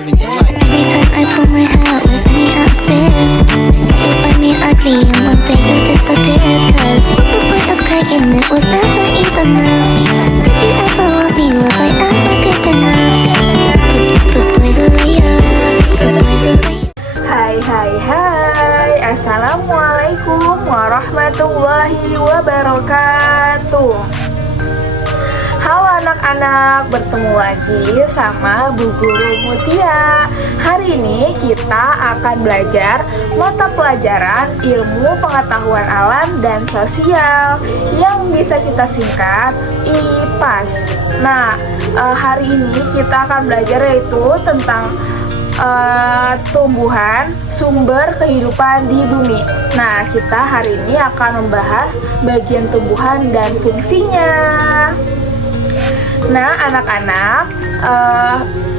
Podcast. Every time I pull my hair out, was any outfit. You find me ugly and one day you disappear. Cause what's the point of crying? It was never even enough. Did you ever want me? Was I ever good enough? Good boys are good boys are Hai, Assalamualaikum warahmatullahi wabarakatuh. Halo anak-anak, bertemu lagi sama Bu Guru Mutia. Hari ini kita akan belajar mata pelajaran ilmu pengetahuan alam dan sosial yang bisa kita singkat IPAS. Nah, hari ini kita akan belajar yaitu tentang tumbuhan sumber kehidupan di bumi. Nah, kita hari ini akan membahas bagian tumbuhan dan fungsinya. Nah, anak-anak,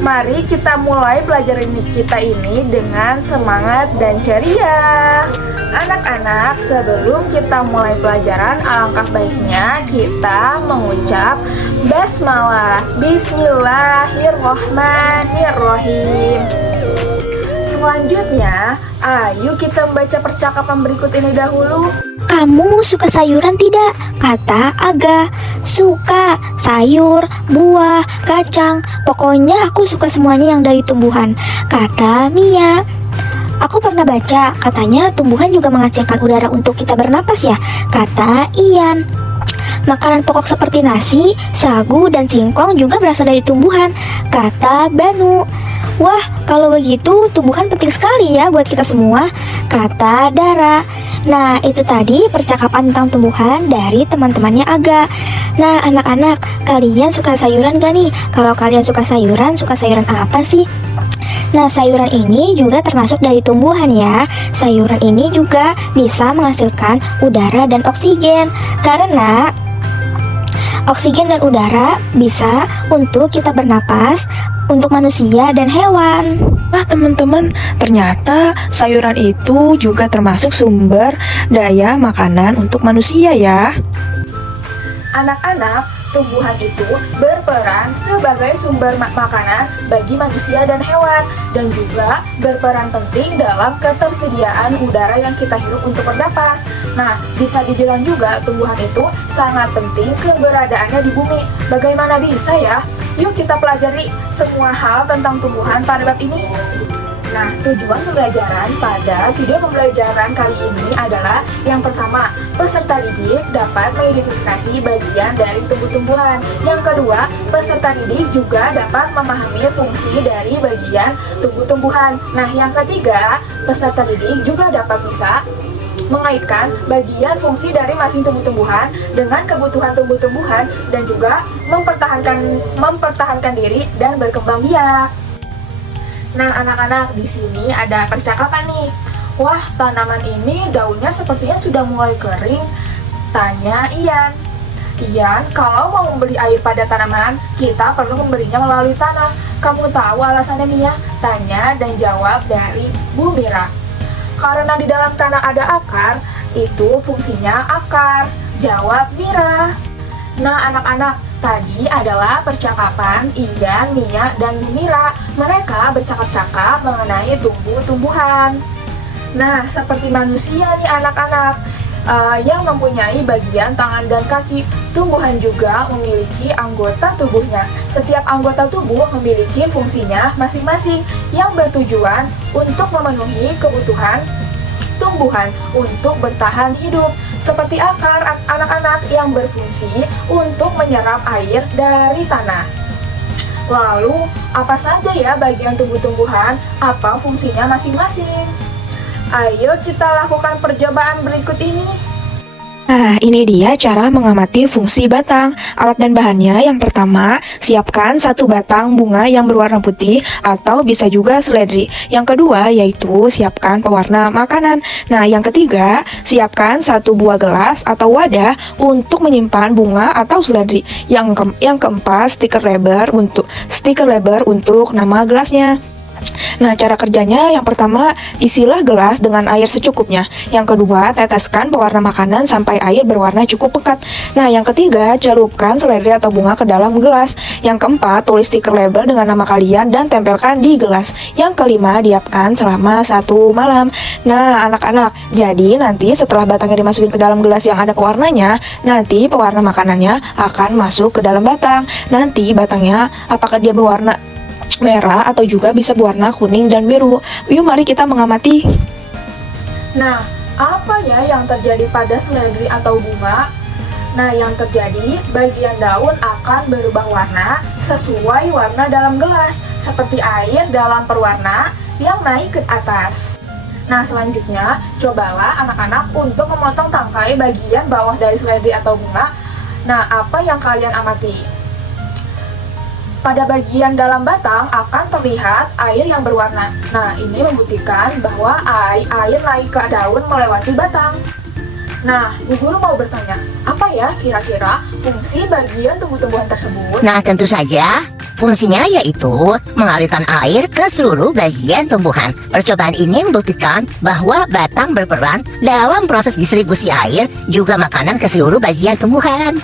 mari kita mulai pelajaran kita ini dengan semangat dan ceria. Anak-anak, sebelum kita mulai pelajaran, alangkah baiknya kita mengucap basmalah, bismillahirrohmanirrohim. Selanjutnya, ayo kita membaca percakapan berikut ini dahulu. Kamu suka sayuran tidak? Kata Aga. Suka sayur, buah, kacang. Pokoknya aku suka semuanya yang dari tumbuhan, kata Mia. Aku pernah baca, katanya tumbuhan juga menghasilkan udara untuk kita bernapas ya, kata Ian. Makanan pokok seperti nasi, sagu, dan singkong juga berasal dari tumbuhan, kata Banu. Wah, kalau begitu tumbuhan penting sekali ya buat kita semua, kata Dara. Nah, itu tadi percakapan tentang tumbuhan dari teman-temannya Aga. Nah, anak-anak, kalian suka sayuran gak nih? Kalau kalian suka sayuran apa sih? Nah, sayuran ini juga termasuk dari tumbuhan ya. Sayuran ini juga bisa menghasilkan udara dan oksigen. Karena oksigen dan udara bisa untuk kita bernapas, untuk manusia dan hewan. Wah teman-teman, ternyata sayuran itu juga termasuk sumber daya makanan untuk manusia ya. Anak-anak, tumbuhan itu berperan sebagai sumber makanan bagi manusia dan hewan, dan juga berperan penting dalam ketersediaan udara yang kita hirup untuk bernapas. Nah, bisa dibilang juga tumbuhan itu sangat penting keberadaannya di bumi. Bagaimana bisa ya? Yuk kita pelajari semua hal tentang tumbuhan pada bab ini. Nah, tujuan pembelajaran pada video pembelajaran kali ini adalah yang pertama, peserta didik dapat mengidentifikasi bagian dari tumbuh-tumbuhan. Yang kedua, peserta didik juga dapat memahami fungsi dari bagian tumbuh-tumbuhan. Nah, yang ketiga, peserta didik juga dapat bisa mengaitkan bagian fungsi dari masing tumbuh-tumbuhan dengan kebutuhan tumbuh-tumbuhan dan juga mempertahankan diri dan berkembang biak. Nah, anak-anak, di sini ada percakapan nih. Wah, tanaman ini daunnya sepertinya sudah mulai kering, tanya Ian. Ian, kalau mau memberi air pada tanaman, kita perlu memberinya melalui tanah. Kamu tahu alasannya, Mia? Tanya dan jawab dari Bu Mira. Karena di dalam tanah ada akar, itu fungsinya akar, jawab Mira. Nah, anak-anak, tadi adalah percakapan Ian, Mia, dan Bu Mira. Mereka bercakap-cakap mengenai tumbuh-tumbuhan. Nah, seperti manusia nih anak-anak, yang mempunyai bagian tangan dan kaki, tumbuhan juga memiliki anggota tubuhnya. Setiap anggota tubuh memiliki fungsinya masing-masing yang bertujuan untuk memenuhi kebutuhan tumbuhan untuk bertahan hidup. Seperti akar anak-anak yang berfungsi untuk menyerap air dari tanah. Lalu, apa saja ya bagian tumbuh-tumbuhan? Apa fungsinya masing-masing? Ayo kita lakukan percobaan berikut ini. Nah, ini dia cara mengamati fungsi batang. Alat dan bahannya, yang pertama, siapkan satu batang bunga yang berwarna putih atau bisa juga seledri. Yang kedua, yaitu siapkan pewarna makanan. Nah, yang ketiga, siapkan satu buah gelas atau wadah untuk menyimpan bunga atau seledri. Yang keempat, stiker lebar untuk nama gelasnya. Nah, cara kerjanya yang pertama, isilah gelas dengan air secukupnya. Yang kedua, teteskan pewarna makanan sampai air berwarna cukup pekat. Nah, yang ketiga, celupkan seledri atau bunga ke dalam gelas. Yang keempat, tulis stiker label dengan nama kalian dan tempelkan di gelas. Yang kelima, diamkan selama 1 malam. Nah, anak-anak, jadi nanti setelah batangnya dimasukin ke dalam gelas yang ada pewarnanya, nanti pewarna makanannya akan masuk ke dalam batang. Nanti batangnya apakah dia berwarna merah atau juga bisa berwarna kuning dan biru. Yuk mari kita mengamati. Nah, apa ya yang terjadi pada seledri atau bunga? Nah, yang terjadi, bagian daun akan berubah warna sesuai warna dalam gelas, seperti air dalam perwarna yang naik ke atas. Nah, selanjutnya, cobalah anak-anak untuk memotong tangkai bagian bawah dari seledri atau bunga. Nah, apa yang kalian amati? Pada bagian dalam batang akan terlihat air yang berwarna. Nah, ini membuktikan bahwa air naik ke daun melewati batang. Nah, Bu Guru mau bertanya, apa ya kira-kira fungsi bagian tumbuh-tumbuhan tersebut? Nah, tentu saja fungsinya yaitu mengalirkan air ke seluruh bagian tumbuhan. Percobaan ini membuktikan bahwa batang berperan dalam proses distribusi air juga makanan ke seluruh bagian tumbuhan.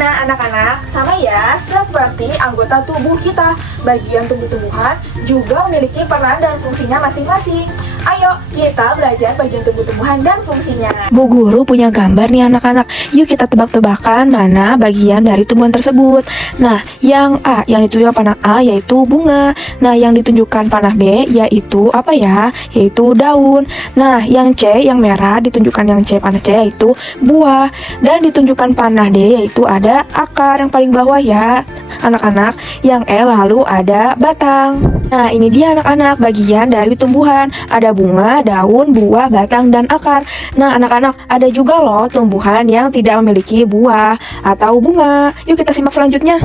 Nah, anak-anak, sama ya seperti anggota tubuh kita. Bagian tumbuh-tumbuhan juga memiliki peran dan fungsinya masing-masing. Ayo, kita belajar bagian tumbuh-tumbuhan dan fungsinya. Bu Guru punya gambar nih anak-anak. Yuk kita tebak-tebakan mana bagian dari tumbuhan tersebut. Nah, yang A, yang ditunjukkan panah A yaitu bunga. Nah, yang ditunjukkan panah B yaitu apa ya? Yaitu daun. Nah, yang C, yang merah ditunjukkan yang C, panah C yaitu buah. Dan ditunjukkan panah D yaitu ada akar yang paling bawah ya. Anak-anak, yang E lalu ada batang. Nah, ini dia anak-anak bagian dari tumbuhan. Ada bunga, daun, buah, batang, dan akar. Nah, anak-anak, ada juga loh tumbuhan yang tidak memiliki buah atau bunga. Yuk kita simak selanjutnya.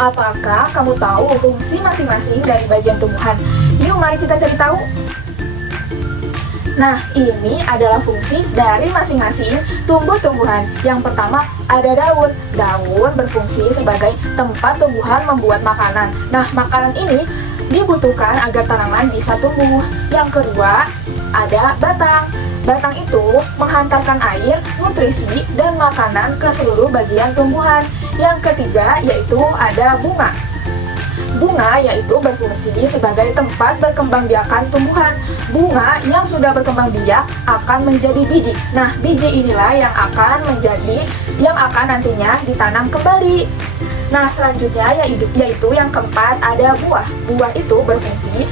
Apakah kamu tahu fungsi masing-masing dari bagian tumbuhan? Yuk mari kita cari tahu. Nah, ini adalah fungsi dari masing-masing tumbuh-tumbuhan. Yang pertama, ada daun. Daun berfungsi sebagai tempat tumbuhan membuat makanan. Nah, makanan ini dibutuhkan agar tanaman bisa tumbuh. Yang kedua, ada batang. Batang itu menghantarkan air, nutrisi, dan makanan ke seluruh bagian tumbuhan. Yang ketiga, yaitu ada bunga. Bunga yaitu berfungsi sebagai tempat berkembangbiakan tumbuhan. Bunga yang sudah berkembang biak akan menjadi biji. Nah, biji inilah yang akan nantinya ditanam kembali. Nah, selanjutnya yaitu yang keempat ada buah. Buah itu berfungsi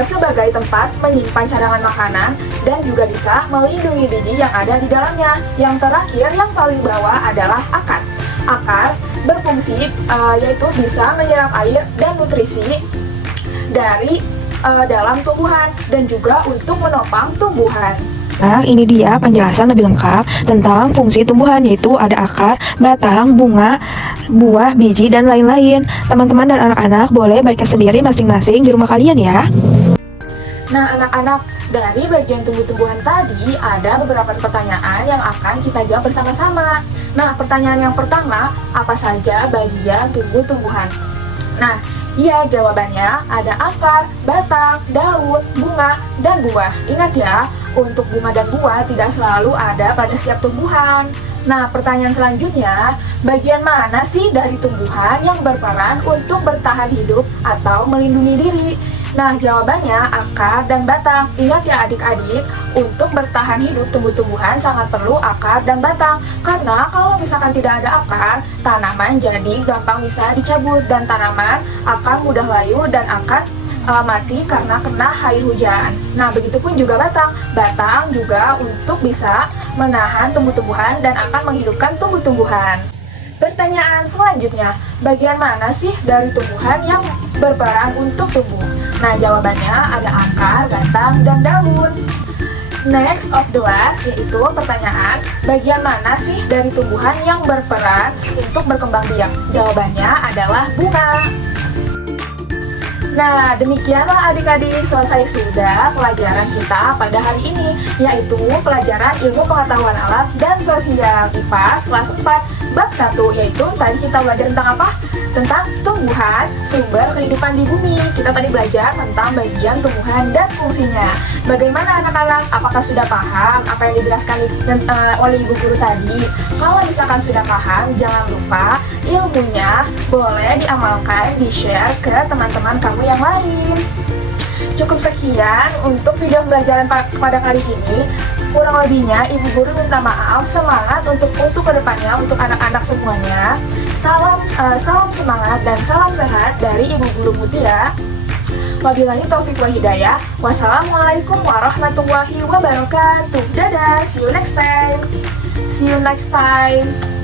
sebagai tempat menyimpan cadangan makanan dan juga bisa melindungi biji yang ada di dalamnya. Yang terakhir, yang paling bawah adalah akar. Akar berfungsi yaitu bisa menyerap air dan nutrisi dari dalam tumbuhan dan juga untuk menopang tumbuhan. Nah, ini dia penjelasan lebih lengkap tentang fungsi tumbuhan, yaitu ada akar, batang, bunga, buah, biji, dan lain-lain. Teman-teman dan anak-anak boleh baca sendiri masing-masing di rumah kalian ya. Nah, anak-anak, dari bagian tumbuh-tumbuhan tadi ada beberapa pertanyaan yang akan kita jawab bersama-sama. Nah, pertanyaan yang pertama, apa saja bagian tumbuh-tumbuhan? Nah, iya, jawabannya ada akar, batang, daun, bunga, dan buah. Ingat ya, untuk bunga dan buah tidak selalu ada pada setiap tumbuhan. Nah, pertanyaan selanjutnya, bagian mana sih dari tumbuhan yang berperan untuk bertahan hidup atau melindungi diri? Nah, jawabannya akar dan batang. Ingat ya adik-adik, untuk bertahan hidup tumbuh-tumbuhan sangat perlu akar dan batang. Karena kalau misalkan tidak ada akar, tanaman jadi gampang bisa dicabut dan tanaman akan mudah layu dan akan mati karena kena air hujan. Nah, begitupun juga batang. Batang juga untuk bisa menahan tumbuh-tumbuhan dan akan menghidupkan tumbuh-tumbuhan. Pertanyaan selanjutnya, bagian mana sih dari tumbuhan yang berperan untuk tumbuh? Nah, jawabannya ada akar, batang, dan daun. Next of the last, yaitu pertanyaan, bagian mana sih dari tumbuhan yang berperan untuk berkembang biak? Jawabannya adalah bunga. Nah, demikianlah adik-adik, selesai sudah pelajaran kita pada hari ini, yaitu pelajaran ilmu pengetahuan alam dan sosial IPA kelas 4 bab 1, yaitu tadi kita belajar tentang apa? Tentang tumbuhan, sumber kehidupan di bumi. Kita tadi belajar tentang bagian tumbuhan dan fungsinya. Bagaimana anak-anak? Apakah sudah paham apa yang dijelaskan oleh ibu guru tadi? Kalau misalkan sudah paham, jangan lupa ilmunya boleh diamalkan, di-share ke teman-teman kamu yang lain. Cukup sekian untuk video pembelajaran pada kali ini. Kurang lebihnya ibu guru minta maaf. Semangat untuk kedepannya, untuk anak-anak semuanya. Salam semangat dan salam sehat dari ibu guru Mutia. Wabillahi taufiq wa hidayah. Wassalamualaikum warahmatullahi wabarakatuh. Dadah, see you next time.